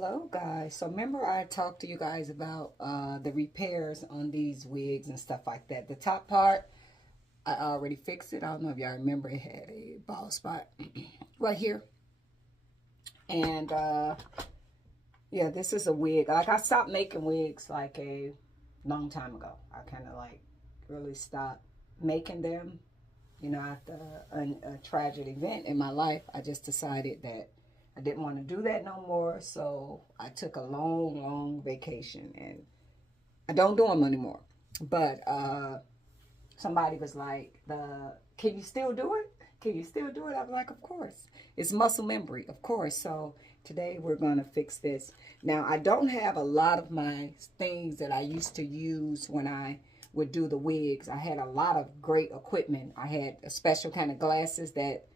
Hello guys. So remember I talked to you guys about the repairs on these wigs and stuff like that. The top part, I already fixed it. I don't know if y'all remember, it had a bald spot right here. And yeah, this is a wig. Like, I stopped making wigs like a long time ago. I kind of like really stopped making them. You know, after a tragic event in my life, I just decided that I didn't want to do that no more. So I took a long, long vacation and I don't do them anymore. But somebody was like, can you still do it? Can you still do it? I was like, of course. It's muscle memory, of course. So today we're going to fix this. Now, I don't have a lot of my things that I used to use when I would do the wigs. I had a lot of great equipment. I had a special kind of glasses that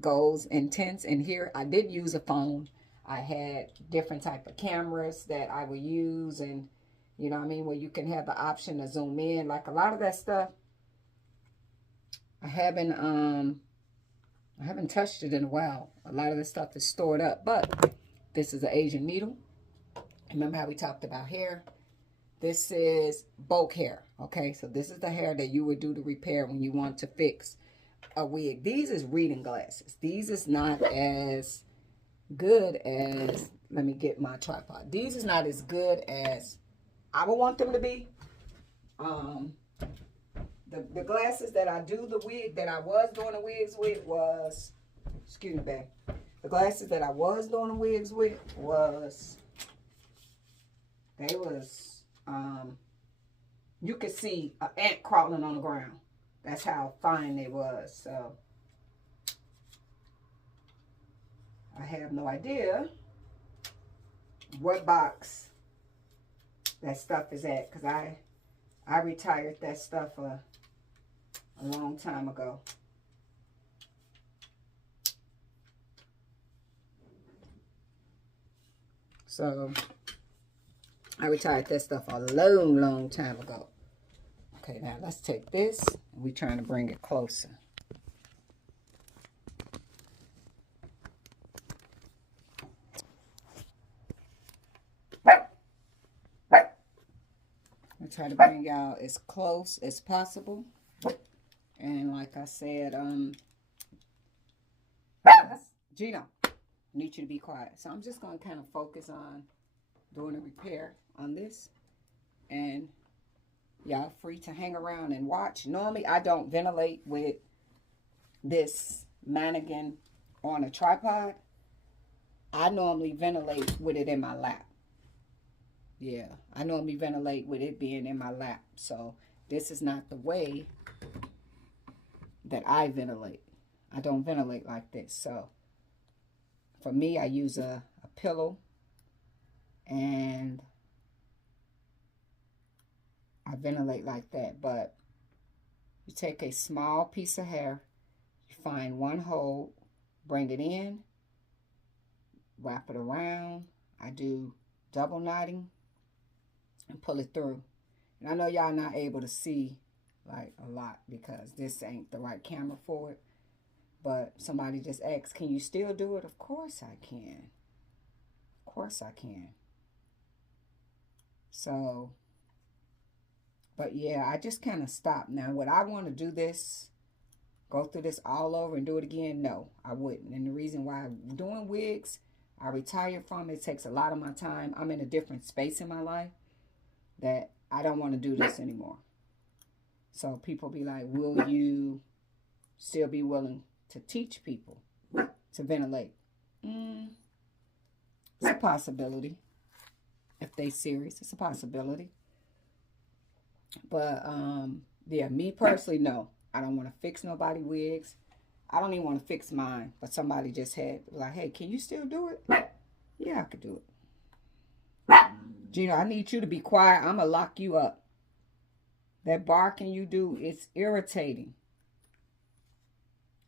goes intense. And here I did use a phone. I had different type of cameras that I would use, and you know what I mean, where you can have the option to zoom in. Like, a lot of that stuff I haven't touched it in a while. A lot of the stuff is stored up. But this is an Asian needle. Remember how we talked about hair? This is bulk hair. Okay, so this is the hair that you would do the repair when you want to fix a wig. These is reading glasses. These is not as good as, let me get my tripod. These is not as good as I would want them to be. The glasses that I do the wig, that I was doing the wigs with was, excuse me, babe. The glasses that I was doing the wigs with was, they was, you could see an ant crawling on the ground. That's how fine they was. So I have no idea what box that stuff is at, because I retired that stuff a long time ago. So I retired that stuff a long, long time ago. Okay, now let's take this, and we're trying to bring it closer. I try to bring y'all as close as possible. And like I said, Gino, I need you to be quiet. So I'm just going to kind of focus on doing a repair on this. And y'all free to hang around and watch. Normally, I don't ventilate with this mannequin on a tripod. I normally ventilate with it in my lap. Yeah, I normally ventilate with it being in my lap. So this is not the way that I ventilate. I don't ventilate like this. So for me, I use a pillow, and I ventilate like that. But you take a small piece of hair, you find one hole, bring it in, wrap it around. I do double knotting and pull it through. And I know y'all not able to see like a lot because this ain't the right camera for it. But somebody just asked, can you still do it? Of course I can. Of course I can. So, but yeah, I just kind of stopped. Now, would I want to do this, go through this all over and do it again? No, I wouldn't. And the reason why I'm doing wigs, I retired from it. It takes a lot of my time. I'm in a different space in my life that I don't want to do this anymore. So people be like, will you still be willing to teach people to ventilate? It's a possibility. If they serious, it's a possibility. But yeah, me personally, no. I don't want to fix nobody wigs. I don't even want to fix mine. But somebody just had like, hey, can you still do it? Yeah, I could do it. Gino, I need you to be quiet. I'm gonna lock you up. That barking you do, it's irritating.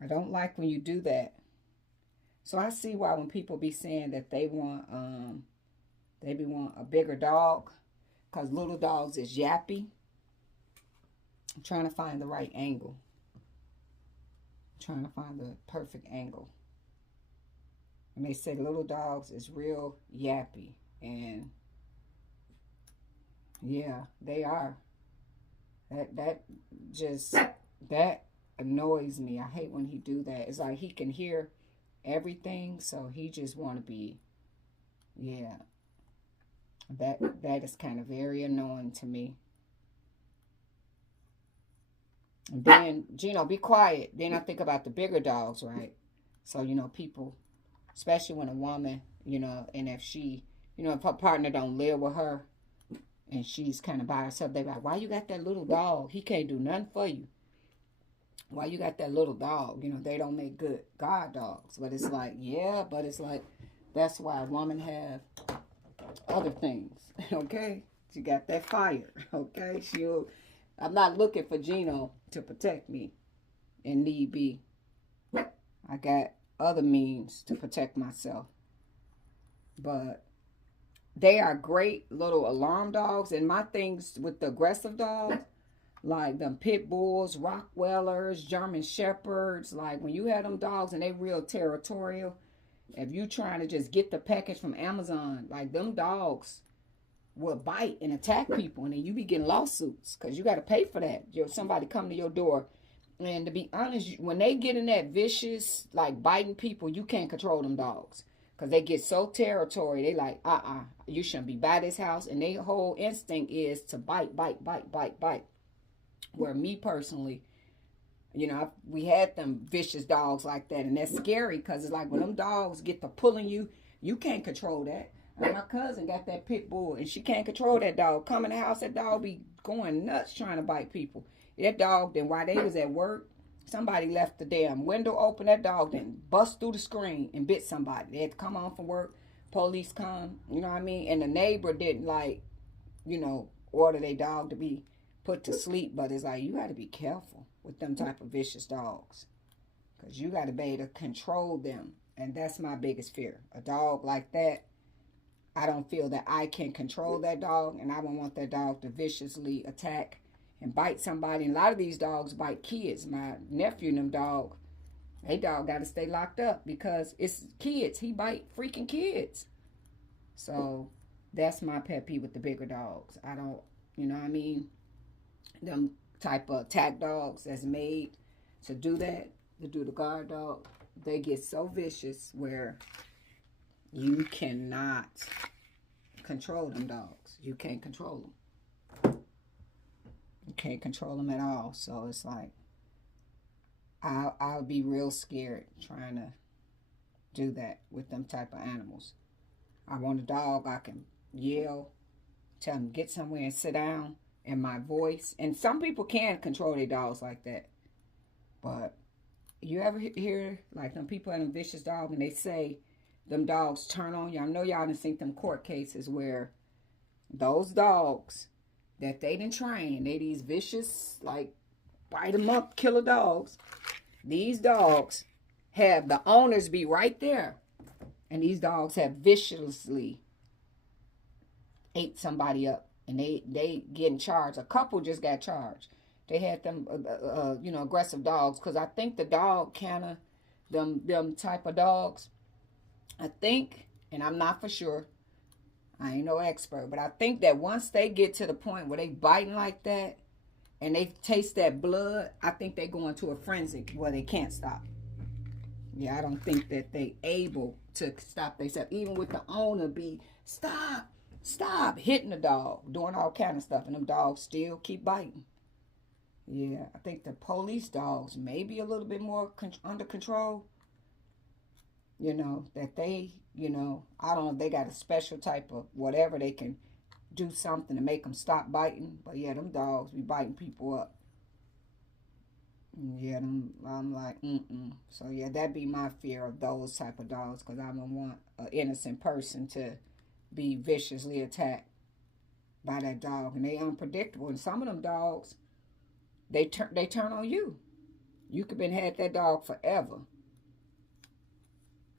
I don't like when you do that. So I see why when people be saying that they want a bigger dog, because little dogs is yappy. I'm trying to find the right angle. I'm trying to find the perfect angle. And they say little dogs is real yappy. And yeah, they are. That just, that annoys me. I hate when he do that. It's like he can hear everything, so he just want to be, yeah. That is kind of very annoying to me. And then, Gino, be quiet. Then I think about the bigger dogs, right? So, people, especially when a woman, and if she, if her partner don't live with her and she's kind of by herself, they like, why you got that little dog? He can't do nothing for you. Why you got that little dog? They don't make good guard dogs. But it's like, yeah, but it's like, that's why a woman have other things, okay? She got that fire, okay? I'm not looking for Gino to protect me in need be. I got other means to protect myself. But they are great little alarm dogs. And my things with the aggressive dogs, like them pit bulls, Rottweilers, German shepherds, like when you have them dogs and they real territorial, if you trying to just get the package from Amazon, like them dogs will bite and attack people, and then you be getting lawsuits because you got to pay for that. Somebody come to your door, and to be honest, when they get in that vicious, like biting people, you can't control them dogs because they get so territorial. They like, you shouldn't be by this house, and their whole instinct is to bite, bite, bite, bite, bite. Where me personally, we had them vicious dogs like that, and that's scary because it's like when them dogs get to pulling you, you can't control that. And my cousin got that pit bull, and she can't control that dog. Come in the house, that dog be going nuts trying to bite people. That dog, then while they was at work, somebody left the damn window open. That dog then bust through the screen and bit somebody. They had to come home from work. Police come, you know what I mean? And the neighbor didn't order their dog to be put to sleep. But it's like, you got to be careful with them type of vicious dogs. Because you got to be able to control them. And that's my biggest fear. A dog like that, I don't feel that I can control that dog, and I don't want that dog to viciously attack and bite somebody. And a lot of these dogs bite kids. My nephew and them dog got to stay locked up because it's kids. He bite freaking kids. So that's my pet peeve with the bigger dogs. I don't, you know what I mean? Them type of attack dogs that's made to do that, to do the guard dog, they get so vicious where you cannot control them dogs. You can't control them. You can't control them at all. So it's like, I'll be real scared trying to do that with them type of animals. I want a dog I can yell, tell them get somewhere and sit down, and my voice. And some people can control their dogs like that. But you ever hear like them people have them vicious dog and they say them dogs turn on you? I know y'all done seen them court cases where those dogs that they didn't train, they these vicious, like, bite them up, killer dogs. These dogs have the owners be right there. And these dogs have viciously ate somebody up. And they getting charged. A couple just got charged. They had them, aggressive dogs. Because I think the dog kind of, them type of dogs, I think, and I'm not for sure, I ain't no expert, but I think that once they get to the point where they biting like that and they taste that blood, I think they go into a frenzy where they can't stop. Yeah, I don't think that they able to stop themselves. Even with the owner be, stop, hitting the dog, doing all kind of stuff, and them dogs still keep biting. Yeah, I think the police dogs may be a little bit more under control. That they, I don't know if they got a special type of whatever, they can do something to make them stop biting. But yeah, them dogs be biting people up. Yeah, I'm like, So yeah, that'd be my fear of those type of dogs, because I don't want an innocent person to be viciously attacked by that dog. And they unpredictable. And some of them dogs, they turn on you. You could been had that dog forever.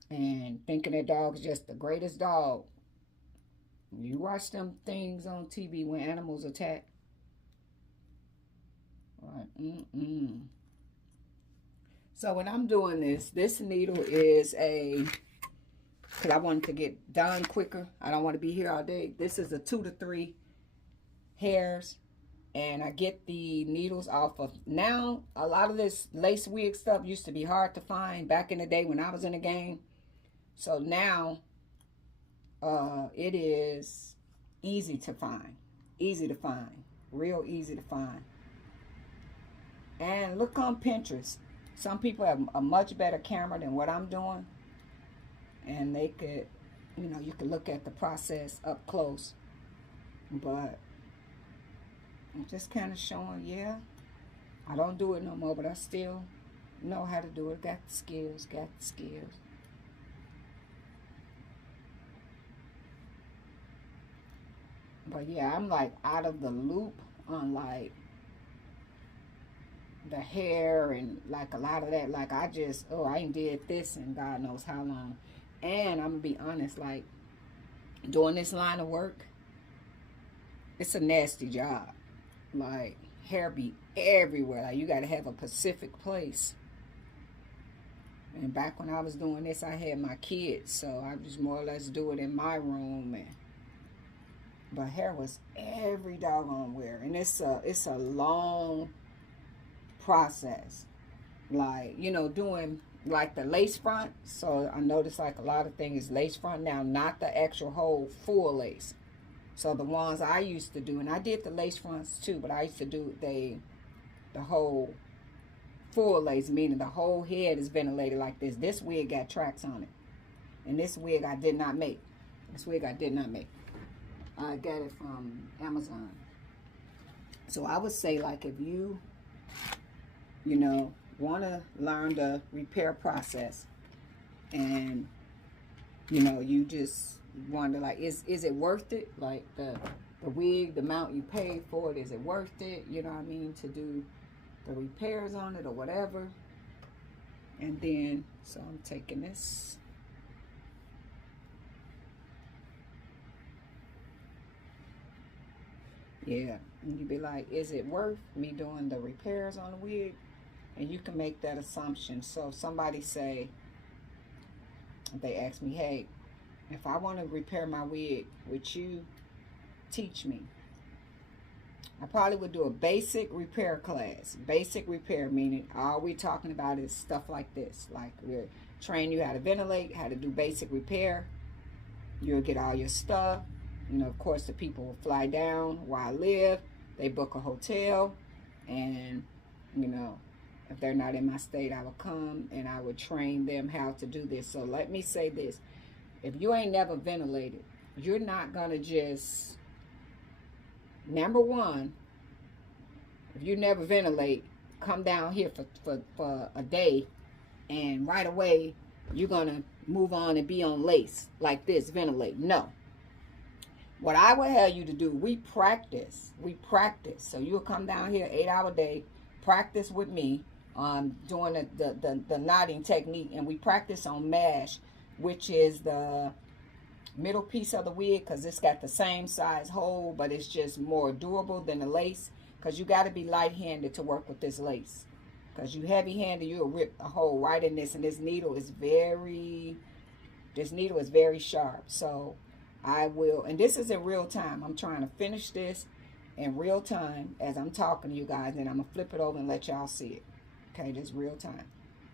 And thinking that dog is just the greatest dog. You watch them things on TV when animals attack. Like, So when I'm doing this needle is a because I wanted to get done quicker. I don't want to be here all day. This is a 2 to 3 hairs. And I get the needles off of, now a lot of this lace wig stuff used to be hard to find back in the day when I was in the game. So now it is easy to find. Easy to find. Real easy to find. And look on Pinterest. Some people have a much better camera than what I'm doing. And they could, you know, you could look at the process up close. But I'm just kind of showing, yeah, I don't do it no more, but I still know how to do it. Got the skills, got the skills. But yeah, I'm like out of the loop on like the hair and like a lot of that. Like I just, oh, I ain't did this in God knows how long. And I'm gonna be honest, like doing this line of work, it's a nasty job. Like hair be everywhere. Like you gotta have a specific place. And back when I was doing this, I had my kids, so I just more or less do it in my room. And but hair was every doggone where, and it's a long process. Like, you know, doing like the lace front. So I noticed like a lot of things is lace front now, not the actual whole full lace. So the ones I used to do, and I did the lace fronts too, but I used to do the whole full lace, meaning the whole head is ventilated like this. This wig got tracks on it. And this wig I did not make. This wig I did not make. I got it from Amazon. So I would say, like, if you know, want to learn the repair process, and, you know, you just wonder, like, is it worth it? Like, the wig, the amount you paid for it, is it worth it? You know what I mean? To do the repairs on it or whatever. And then, so I'm taking this. Yeah, and you'd be like, is it worth me doing the repairs on the wig? And you can make that assumption. So if somebody say, if they ask me, hey, if I want to repair my wig, would you teach me? I probably would do a basic repair class. Basic repair, meaning all we're talking about is stuff like this. Like we'll train you how to ventilate, how to do basic repair. You'll get all your stuff. You know, of course, the people will fly down where I live. They book a hotel. And, you know, if they're not in my state, I will come and I would train them how to do this. So let me say this. If you ain't never ventilated, you're not going to just, number one, if you never ventilate, come down here for a day and right away you're going to move on and be on lace like this, ventilate. No. What I would have you to do, we practice. So you'll come down here 8-hour day, practice with me on doing the knotting technique, and we practice on mash, which is the middle piece of the wig, because it's got the same size hole, but it's just more durable than the lace, because you got to be light-handed to work with this lace. Because you heavy-handed, you'll rip a hole right in this, and this needle is very sharp. So I will, and this is in real time. I'm trying to finish this in real time as I'm talking to you guys, and I'm going to flip it over and let y'all see it. Okay, this real time.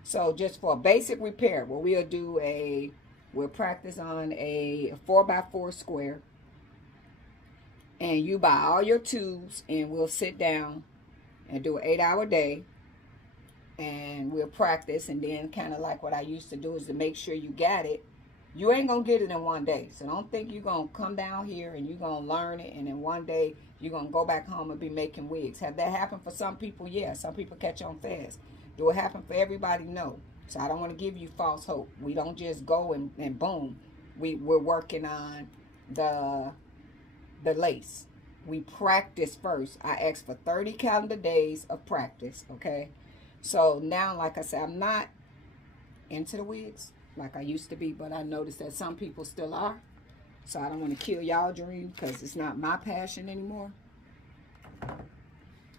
So just for a basic repair, what we'll practice on a 4x4 square. And you buy all your tubes, and we'll sit down and do an 8-hour day. And we'll practice, and then kind of like what I used to do is to make sure you got it. You ain't going to get it in one day. So don't think you're going to come down here and you're going to learn it, and in one day you're going to go back home and be making wigs. Have that happen for some people? Yeah, some people catch on fast. Do it happen for everybody? No. So I don't want to give you false hope. We don't just go and boom. We're working on the lace. We practice first. I asked for 30 calendar days of practice, okay? So now, like I said, I'm not into the wigs like I used to be, but I noticed that some people still are. So I don't want to kill y'all dream, because it's not my passion anymore.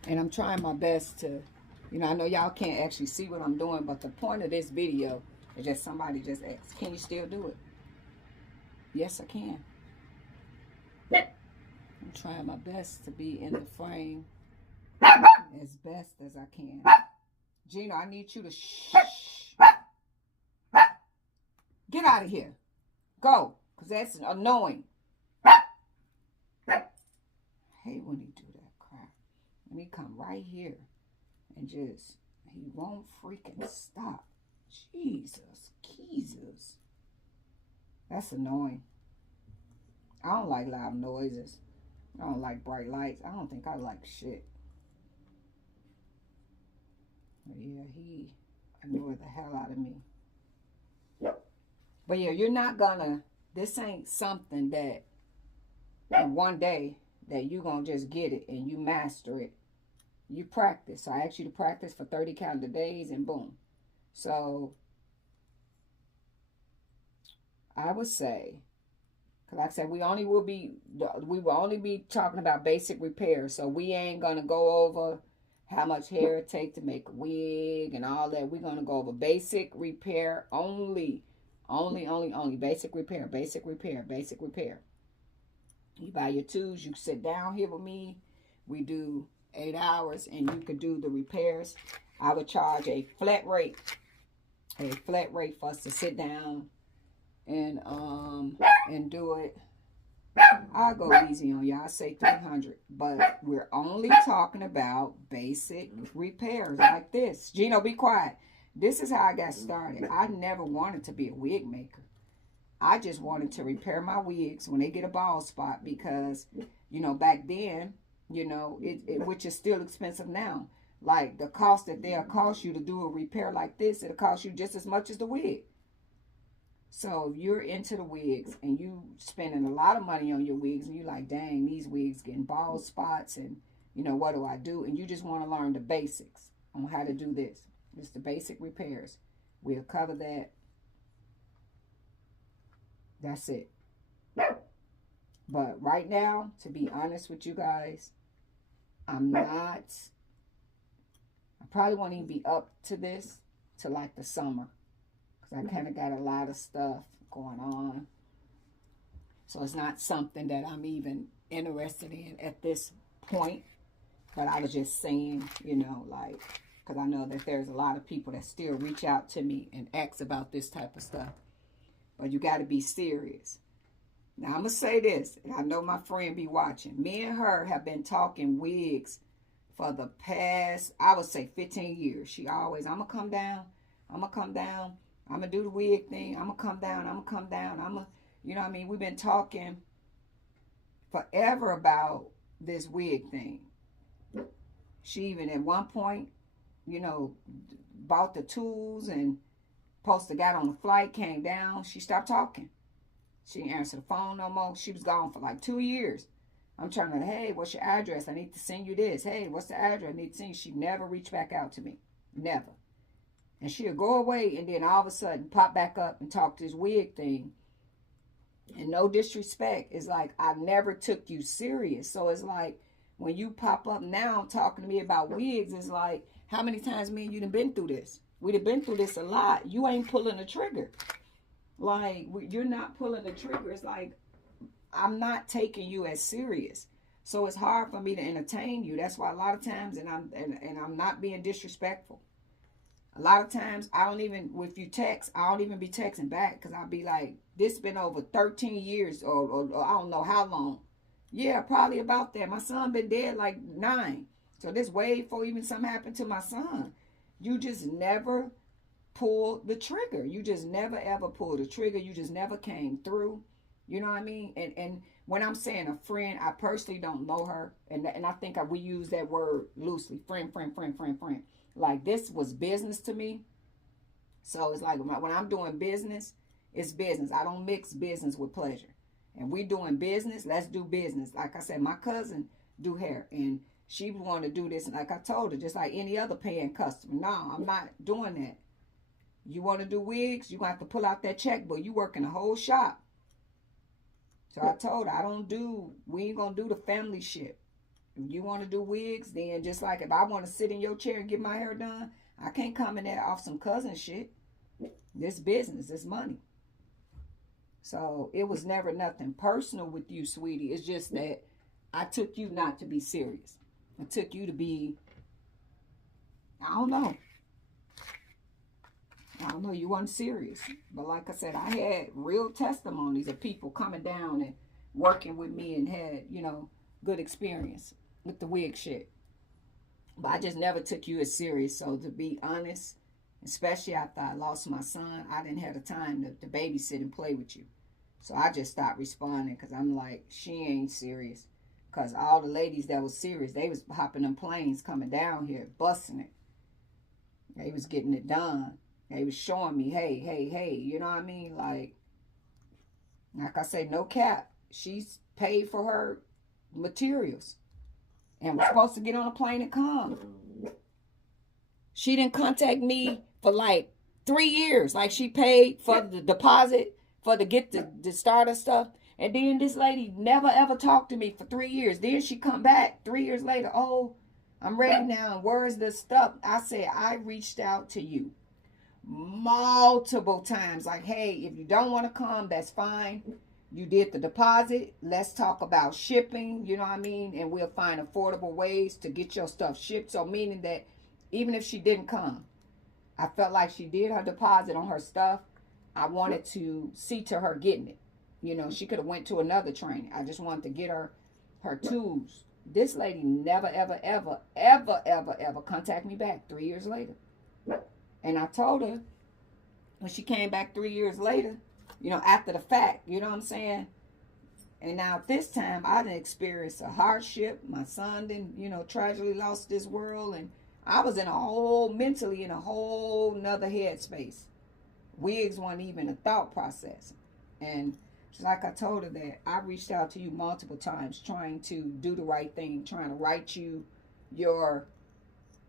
And I'm trying my best to, you know, I know y'all can't actually see what I'm doing, but the point of this video is just somebody just asked, can you still do it? Yes, I can. I'm trying my best to be in the frame as best as I can. Gino, I need you to shh. Get out of here. Go, because that's annoying. I hate when he do that crap. When he come right here and just, he won't freaking stop. Jesus. That's annoying. I don't like loud noises. I don't like bright lights. I don't think I like shit. But yeah, he annoyed the hell out of me. But yeah, you're not gonna, this ain't something that in one day that you gonna just get it and you master it. You practice. So I asked you to practice for 30 calendar days and boom. So I would say, because like I said, we will only be talking about basic repairs. So we ain't gonna go over how much hair it takes to make a wig and all that. We're gonna go over basic repair only. Only basic repair. You buy your tools, you sit down here with me. We do 8 hours and you could do the repairs. I would charge a flat rate for us to sit down and do it. I'll go easy on y'all. I say 300, but we're only talking about basic repairs like this. Gino, be quiet. This is how I got started. I never wanted to be a wig maker. I just wanted to repair my wigs when they get a bald spot because, you know, back then, you know, which is still expensive now. Like the cost that they'll cost you to do a repair like this, it'll cost you just as much as the wig. So if you're into the wigs and you spending a lot of money on your wigs and you're like, dang, these wigs getting bald spots and, you know, what do I do? And you just want to learn the basics on how to do this. Just the basic repairs. We'll cover that. That's it. But right now, to be honest with you guys, I probably won't even be up to this till like the summer. Because I kind of got a lot of stuff going on. So it's not something that I'm even interested in at this point. But I was just saying, you know, like, because I know that there's a lot of people that still reach out to me and ask about this type of stuff. But you got to be serious. Now, I'm going to say this, and I know my friend be watching. Me and her have been talking wigs for the past, I would say 15 years. She always, I'm going to come down. I'm going to come down. I'm going to do the wig thing. I'm going to come down. I'm going to come down. You know what I mean? We've been talking forever about this wig thing. She even at one point, you know, bought the tools and got on the flight, came down. She stopped talking. She didn't answer the phone no more. She was gone for like 2 years. I'm trying to, hey, what's your address? I need to send you this. Hey, what's the address? I need to send you. She never reached back out to me. Never. And she'll go away and then all of a sudden pop back up and talk this wig thing. And no disrespect, it's like I never took you serious. So it's like when you pop up now talking to me about wigs, it's like, how many times me and you done been through this? We'd have been through this a lot. You ain't pulling the trigger. Like, you're not pulling the trigger. It's like, I'm not taking you as serious. So it's hard for me to entertain you. That's why a lot of times, and I'm not being disrespectful. A lot of times, I don't even, if you text, I don't even be texting back. Because I'll be like, this been over 13 years or I don't know how long. Yeah, probably about that. My son been dead like 9. So this way before even something happened to my son. You just never pull the trigger. You just never ever pulled the trigger. You just never came through. You know what I mean? And when I'm saying a friend, I personally don't know her. And I think we use that word loosely. Friend. Like this was business to me. So it's like when I'm doing business, it's business. I don't mix business with pleasure. And we doing business, let's do business. Like I said, my cousin do hair. And she want to do this, and like I told her, just like any other paying customer. No, I'm not doing that. You want to do wigs, you have to pull out that checkbook. You work in the whole shop. So I told her, we ain't going to do the family shit. If you want to do wigs, then just like if I want to sit in your chair and get my hair done, I can't come in there off some cousin shit. This business, this money. So it was never nothing personal with you, sweetie. It's just that I took you not to be serious. I took you to be, I don't know. I don't know, you weren't serious. But like I said, I had real testimonies of people coming down and working with me and had, you know, good experience with the wig shit. But I just never took you as serious. So to be honest, especially after I lost my son, I didn't have the time to babysit and play with you. So I just stopped responding because I'm like, she ain't serious. Because all the ladies that was serious, they was hopping them planes coming down here, busting it. They was getting it done. They was showing me, hey, hey, hey, you know what I mean? Like I say, no cap. She's paid for her materials. And was supposed to get on a plane and come. She didn't contact me for like 3 years. Like she paid for the deposit for to get the starter stuff. And then this lady never ever talked to me for 3 years. Then she come back 3 years later. Oh, I'm ready now. And where's the stuff? I said, I reached out to you multiple times. Like, hey, if you don't want to come, that's fine. You did the deposit. Let's talk about shipping, you know what I mean? And we'll find affordable ways to get your stuff shipped. So meaning that even if she didn't come, I felt like she did her deposit on her stuff. I wanted to see to her getting it. You know, she could have went to another training. I just wanted to get her tools. This lady never, ever, ever, ever, ever, ever contacted me back 3 years later. And I told her when she came back 3 years later, you know, after the fact, you know what I'm saying? And now this time I didn't experience a hardship. My son didn't, you know, tragically lost this world. And I was mentally in a whole nother headspace. Wigs weren't even a thought process. And just like I told her that, I reached out to you multiple times trying to do the right thing, trying to write you your,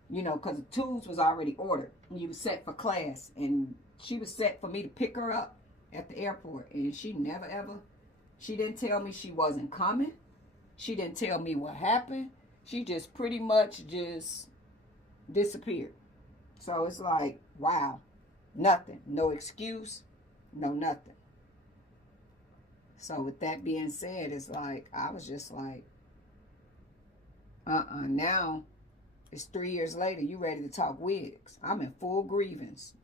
you know, because the tools was already ordered. You was set for class. And she was set for me to pick her up at the airport. And she never ever, she didn't tell me she wasn't coming. She didn't tell me what happened. She just pretty much just disappeared. So it's like, wow, nothing. No excuse, no nothing. So with that being said, it's like, I was just like, now it's 3 years later, you ready to talk wigs. I'm in full grievance.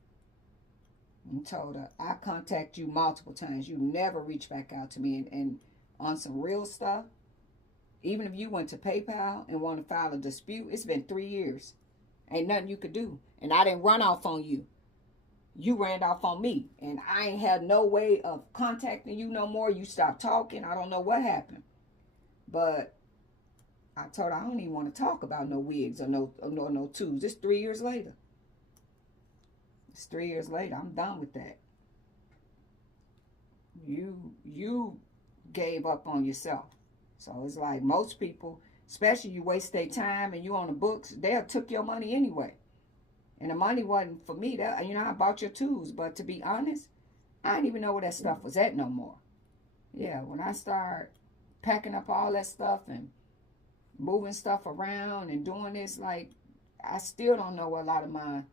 And told her, I contact you multiple times. You never reach back out to me. And on some real stuff, even if you went to PayPal and want to file a dispute, it's been 3 years. Ain't nothing you could do. And I didn't run off on you. You ran off on me. And I ain't had no way of contacting you no more. You stopped talking. I don't know what happened. But I told her I don't even want to talk about no wigs or no tools. It's 3 years later. It's 3 years later. I'm done with that. You gave up on yourself. So it's like most people, especially you waste their time and you on the books, they'll took your money anyway. And the money wasn't for me. That, you know, I bought your tools. But to be honest, I didn't even know where that stuff was at no more. Yeah, when I start packing up all that stuff and moving stuff around and doing this, like, I still don't know where a lot of my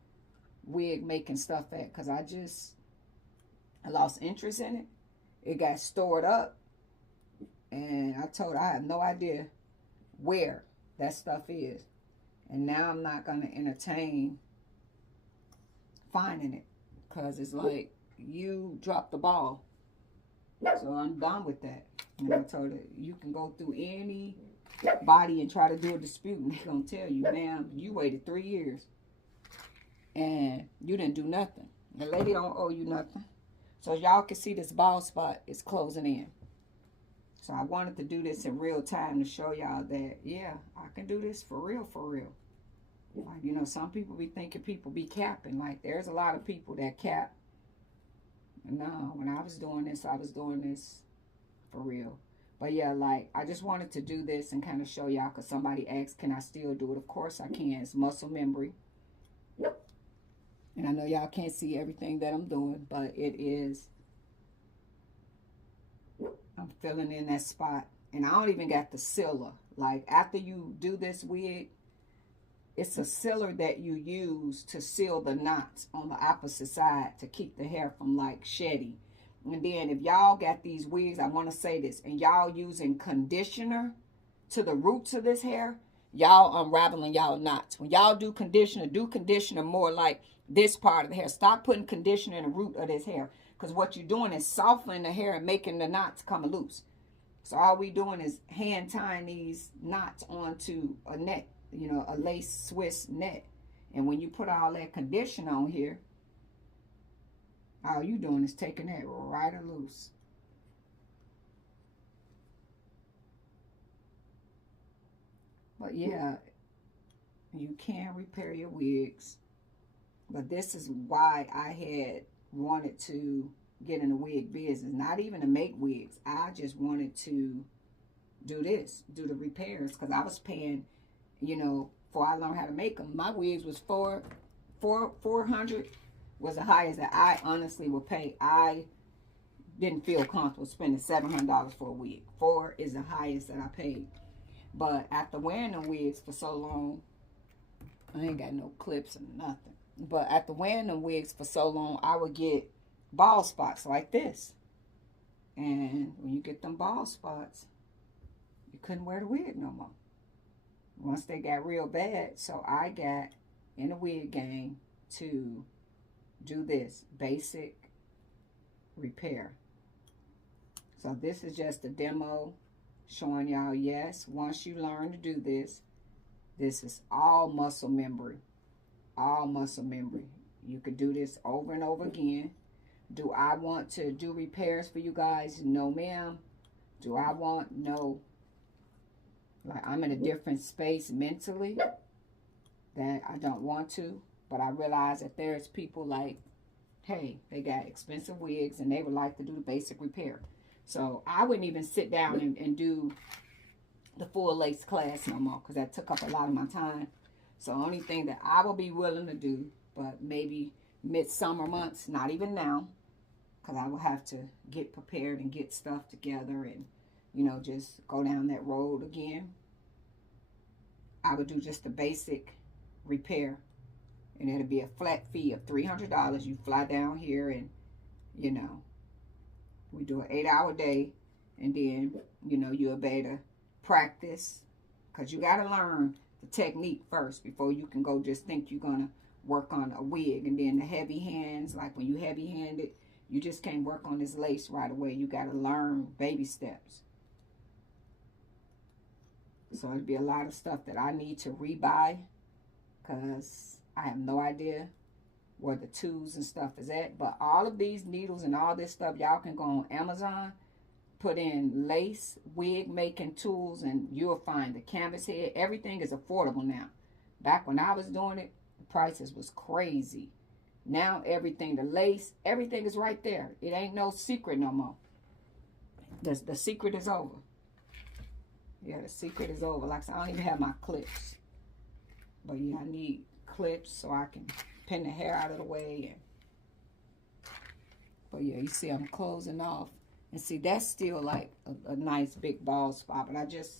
wig making stuff at. Because I lost interest in it. It got stored up. And I told her I have no idea where that stuff is. And now I'm not going to entertain finding it, because it's like you dropped the ball. So I'm done with that. And I told her, you can go through any body and try to do a dispute, and they're going to tell you, ma'am, you waited 3 years and you didn't do nothing. The lady don't owe you nothing. So y'all can see this bald spot is closing in. So I wanted to do this in real time to show y'all that, yeah, I can do this for real, for real. Like, you know, some people be thinking people be capping. Like, there's a lot of people that cap. No, when I was doing this for real. But yeah, like, I just wanted to do this and kind of show y'all, because somebody asked, can I still do it? Of course I can. It's muscle memory. And I know y'all can't see everything that I'm doing, but it is. I'm filling in that spot. And I don't even got the sealer. Like, after you do this wig, it's a sealer that you use to seal the knots on the opposite side to keep the hair from, like, shedding. And then if y'all got these wigs, I want to say this, and y'all using conditioner to the roots of this hair, y'all unraveling y'all knots. When y'all do conditioner more like this part of the hair. Stop putting conditioner in the root of this hair, because what you're doing is softening the hair and making the knots come loose. So all we doing is hand tying these knots onto a net, you know, a lace Swiss net. And when you put all that conditioner on here, all you doing is taking that right loose. But yeah, you can repair your wigs. But this is why I had wanted to get in the wig business. Not even to make wigs. I just wanted to do this, do the repairs. Because I was paying, you know, before I learned how to make them. My wigs was $400 was the highest that I honestly would pay. I didn't feel comfortable spending $700 for a wig. $400 is the highest that I paid. But after wearing the wigs for so long, I ain't got no clips or nothing. But after wearing the wigs for so long, I would get bald spots like this. And when you get them bald spots, you couldn't wear the wig no more. Once they got real bad, so I got in the wig game to do this basic repair. So this is just a demo showing y'all, yes, once you learn to do this, this is all muscle memory. All muscle memory. You could do this over and over again. Do I want to do repairs for you guys? No, ma'am. Do I want? No. Like, I'm in a different space mentally that I don't want to. But I realize that there's people like, hey, they got expensive wigs and they would like to do the basic repair. So I wouldn't even sit down and do the full lace class no more, because that took up a lot of my time. So only thing that I will be willing to do, but maybe midsummer months, not even now, because I will have to get prepared and get stuff together and, you know, just go down that road again. I would do just the basic repair, and it'll be a flat fee of $300. You fly down here and, you know, we do an 8-hour day, and then, you know, you'll be able to practice, because you got to learn the technique first before you can go just think you're going to work on a wig. And then the heavy hands, like when you heavy-handed, you just can't work on this lace right away. You got to learn baby steps. So it'd be a lot of stuff that I need to rebuy, because I have no idea where the tools and stuff is at. But all of these needles and all this stuff, y'all can go on Amazon, put in lace wig making tools, and you'll find the canvas head. Everything is affordable now. Back when I was doing it, the prices was crazy. Now everything, the lace, everything is right there. It ain't no secret no more. The secret is over. Yeah, the secret is over. Like I said, I don't even have my clips. But yeah, I need clips so I can pin the hair out of the way. But yeah, you see I'm closing off. And see, that's still like a nice big bald spot. But I just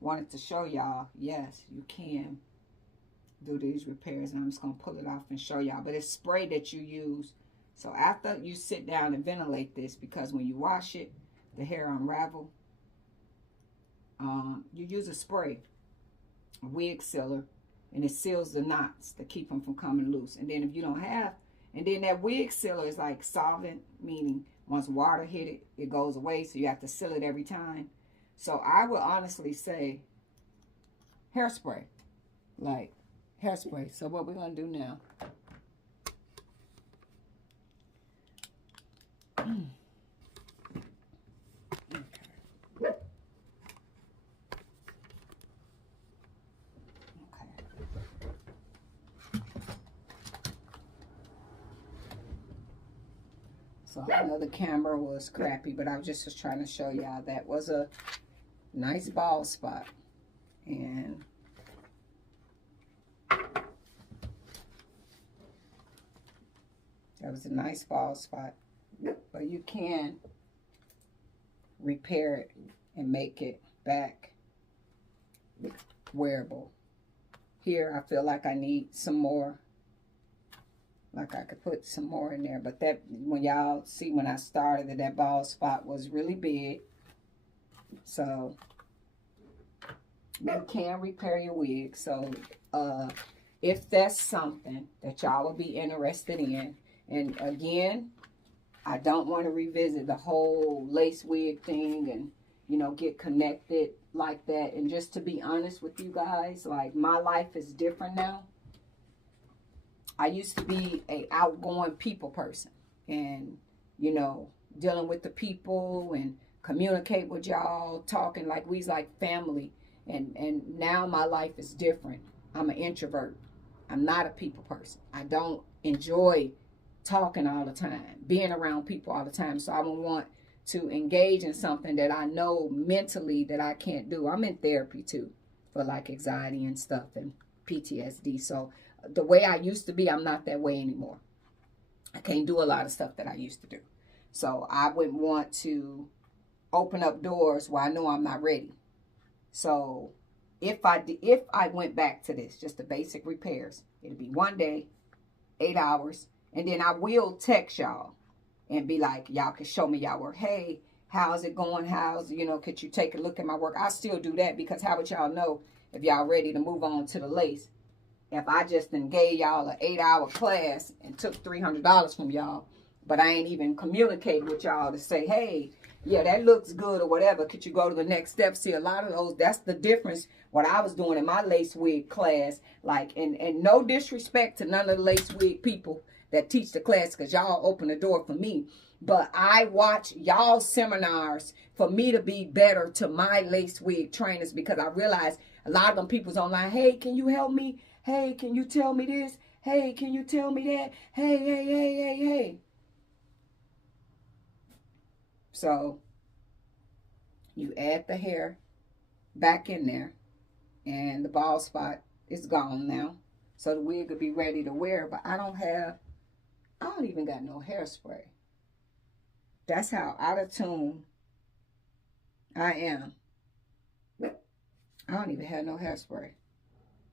wanted to show y'all, yes, you can do these repairs. And I'm just going to pull it off and show y'all. But it's spray that you use. So after you sit down and ventilate this, because when you wash it, the hair unravel. You use a spray, a wig sealer, and it seals the knots to keep them from coming loose. And then if you don't have, and then that wig sealer is like solvent, meaning once water hit it, it goes away. So you have to seal it every time. So I would honestly say hairspray, like hairspray. So what we're going to do now. So I know the camera was crappy, but I was just trying to show y'all that was a nice bald spot. And that was a nice bald spot. But you can repair it and make it back wearable. Here, I feel like I need some more Like I could put some more in there. But that, when y'all see when I started, that bald spot was really big. So you can repair your wig. So if that's something that y'all will be interested in, and again, I don't want to revisit the whole lace wig thing and, you know, get connected like that. And just to be honest with you guys, like, my life is different now. I used to be a outgoing people person and, you know, dealing with the people and communicate with y'all, talking like we's like family. And now my life is different. I'm an introvert. I'm not a people person. I don't enjoy talking all the time, being around people all the time. So I don't want to engage in something that I know mentally that I can't do. I'm in therapy too for like anxiety and stuff and PTSD. So the way I used to be, I'm not that way anymore. I can't do a lot of stuff that I used to do. So I wouldn't want to open up doors where I know I'm not ready. So if I went back to this, just the basic repairs, it'd be 1 day, 8 hours, and then I will text y'all and be like, y'all can show me y'all work. Hey, how's it going? You know, could you take a look at my work? I still do that, because how would y'all know if y'all ready to move on to the lace? If I just then gave y'all an 8-hour class and took $300 from y'all, but I ain't even communicating with y'all to say, hey, yeah, that looks good or whatever. Could you go to the next step? See, a lot of those, that's the difference. What I was doing in my lace wig class, like, and no disrespect to none of the lace wig people that teach the class, because y'all open the door for me. But I watch y'all seminars for me to be better to my lace wig trainers, because I realize a lot of them people's online. Hey, can you help me? Hey, can you tell me this? Hey, can you tell me that? Hey, hey, hey, hey, hey. So you add the hair back in there, and the bald spot is gone now. So the wig will be ready to wear, but I don't even got no hairspray. That's how out of tune I am. I don't even have no hairspray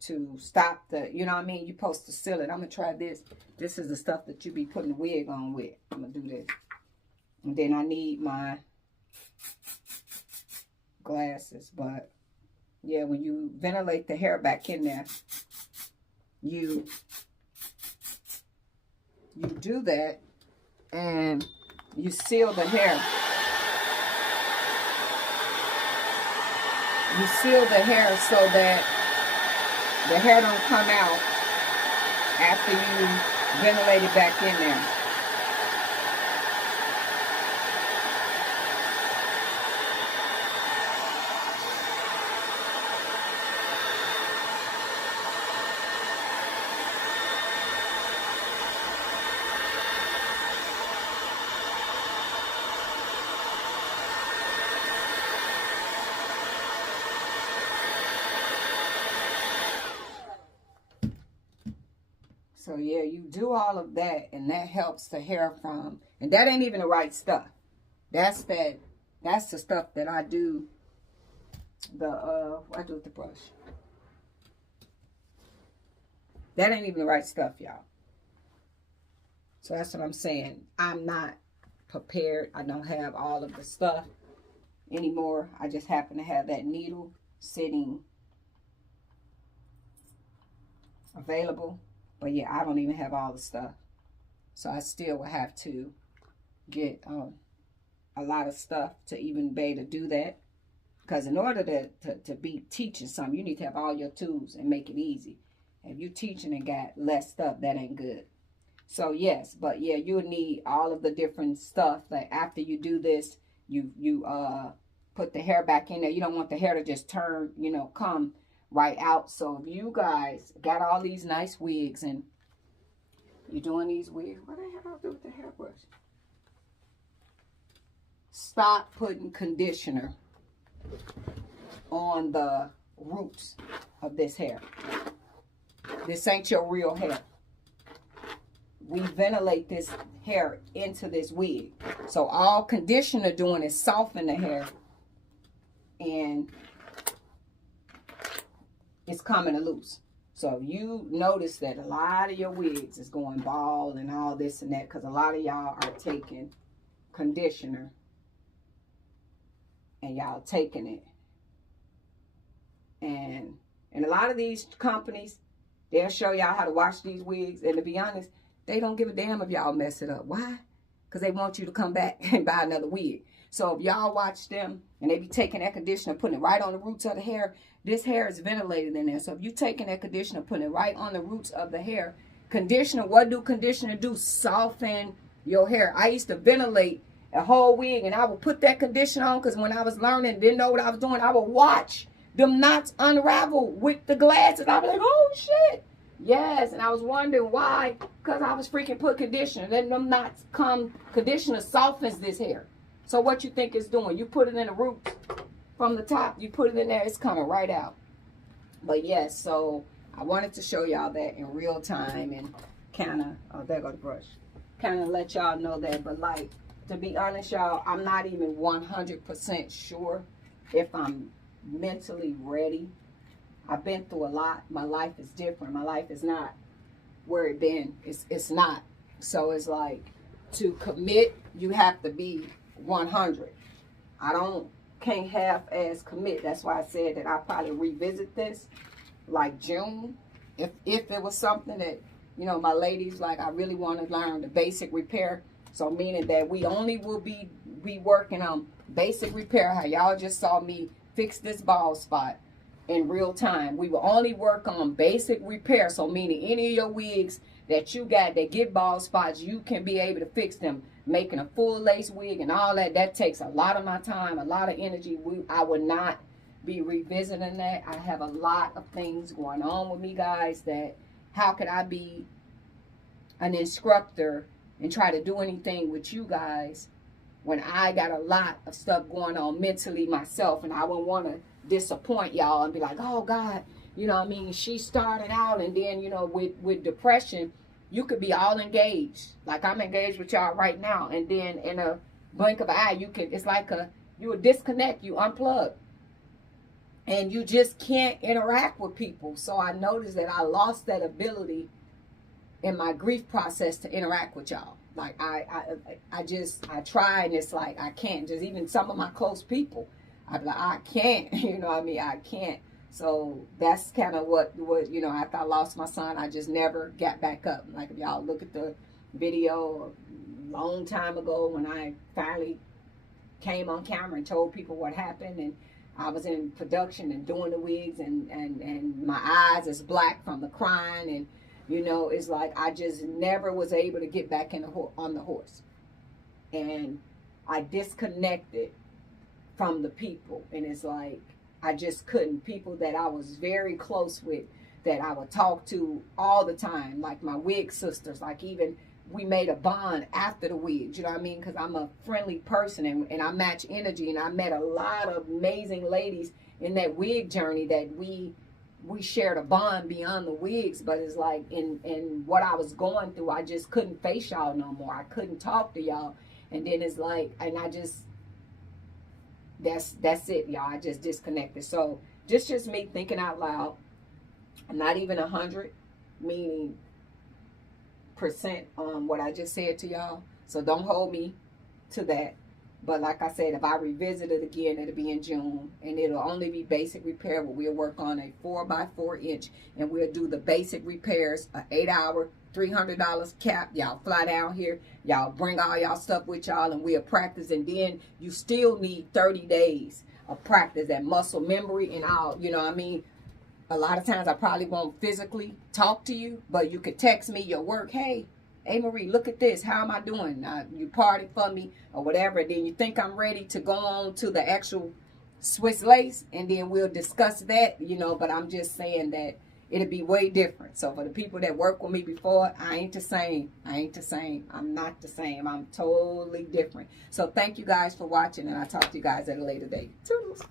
to stop the, you know what I mean? You're supposed to seal it. I'm going to try this. This is the stuff that you be putting the wig on with. I'm going to do this. And then I need my glasses. But, yeah, when you ventilate the hair back in there, you do that and you seal the hair. You seal the hair so that the hair don't come out after you ventilate it back in there. So yeah, you do all of that, and that helps the hair from, and that ain't even the right stuff. That's the stuff that I do. I do with the brush. That ain't even the right stuff, y'all. So that's what I'm saying. I'm not prepared. I don't have all of the stuff anymore. I just happen to have that needle sitting available. But yeah, I don't even have all the stuff. So I still will have to get a lot of stuff to even be able to do that. Because in order to be teaching something, you need to have all your tools and make it easy. If you teaching and got less stuff, that ain't good. So yes, but yeah, you'll need all of the different stuff. Like after you do this, you put the hair back in there. You don't want the hair to just turn, you know, come right out. So if you guys got all these nice wigs and you're doing these wigs, what the hell do I do with the hairbrush? Stop putting conditioner on the roots of this hair. This ain't your real hair. We ventilate this hair into this wig. So all conditioner doing is soften the hair, and it's coming loose. So you notice that a lot of your wigs is going bald and all this and that because a lot of y'all are taking conditioner and y'all taking it. And a lot of these companies, they'll show y'all how to wash these wigs. And to be honest, they don't give a damn if y'all mess it up. Why? Because they want you to come back and buy another wig. So if y'all watch them and they be taking that conditioner, putting it right on the roots of the hair, this hair is ventilated in there. So if you taking that conditioner, putting it right on the roots of the hair, conditioner, what do conditioner do? Soften your hair. I used to ventilate a whole wig and I would put that conditioner on because when I was learning, didn't know what I was doing, I would watch them knots unravel with the glasses. I'd be like, oh shit. Yes, and I was wondering why, because I was freaking put conditioner. Then them knots come, conditioner softens this hair. So what you think it's doing? You put it in the roots from the top, you put it in there, it's coming right out. But yes, so I wanted to show y'all that in real time and kind of, oh, there go the brush. Kind of let y'all know that. But like, to be honest, y'all, I'm not even 100% sure if I'm mentally ready. I've been through a lot. My life is different. My life is not where it been. It's not. So it's like, to commit, you have to be 100. Can't half-ass commit. That's why I said that I'll probably revisit this like June. If it was something that, you know, my ladies, like, I really want to learn the basic repair. So meaning that we only will be working on basic repair, how y'all just saw me fix this bald spot in real time. We will only work on basic repair. So meaning any of your wigs that you got that get bald spots, you can be able to fix them. Making a full lace wig and all that, that takes a lot of my time, a lot of energy. I would not be revisiting that. I have a lot of things going on with me, guys, that how could I be an instructor and try to do anything with you guys when I got a lot of stuff going on mentally myself, and I wouldn't want to disappoint y'all and be like, oh God, you know what I mean, she started out, and then, you know, with depression, you could be all engaged. Like I'm engaged with y'all right now, and then in a blink of an eye, it's like you would disconnect, you unplug, and you just can't interact with people. So I noticed that I lost that ability in my grief process to interact with y'all. Like I try, and it's like I can't. Just even some of my close people, I'd be like, I can't. You know what I mean? I can't. So that's kind of what you know, after I lost my son, I just never got back up. Like if y'all look at the video a long time ago when I finally came on camera and told people what happened, and I was in production and doing the wigs, and my eyes is black from the crying, and you know, it's like I just never was able to get back on the horse. And I disconnected from the people, and it's like I just couldn't. People that I was very close with, that I would talk to all the time, like my wig sisters, like even we made a bond after the wigs, you know what I mean? Because I'm a friendly person, and I match energy, and I met a lot of amazing ladies in that wig journey that we shared a bond beyond the wigs. But it's like in what I was going through, I just couldn't face y'all no more. I couldn't talk to y'all. And then it's like, and I just, that's it, y'all. I just disconnected. So just me thinking out loud. I'm not even 100, meaning percent on what I just said to y'all. So don't hold me to that. But like I said, if I revisit it again, it'll be in June, and it'll only be basic repair, but we'll work on a 4x4 inch, and we'll do the basic repairs, an 8-hour, $300 cap. Y'all fly down here, y'all bring all y'all stuff with y'all, and we'll practice. And then you still need 30 days of practice, that muscle memory, and all, you know what I mean? A lot of times I probably won't physically talk to you, but you could text me your work. Hey Marie, look at this. How am I doing? You party for me or whatever. Then you think I'm ready to go on to the actual Swiss lace, and then we'll discuss that, you know. But I'm just saying that it'll be way different. So for the people that worked with me before, I ain't the same. I ain't the same. I'm not the same. I'm totally different. So thank you guys for watching, and I'll talk to you guys at a later date. Toodles.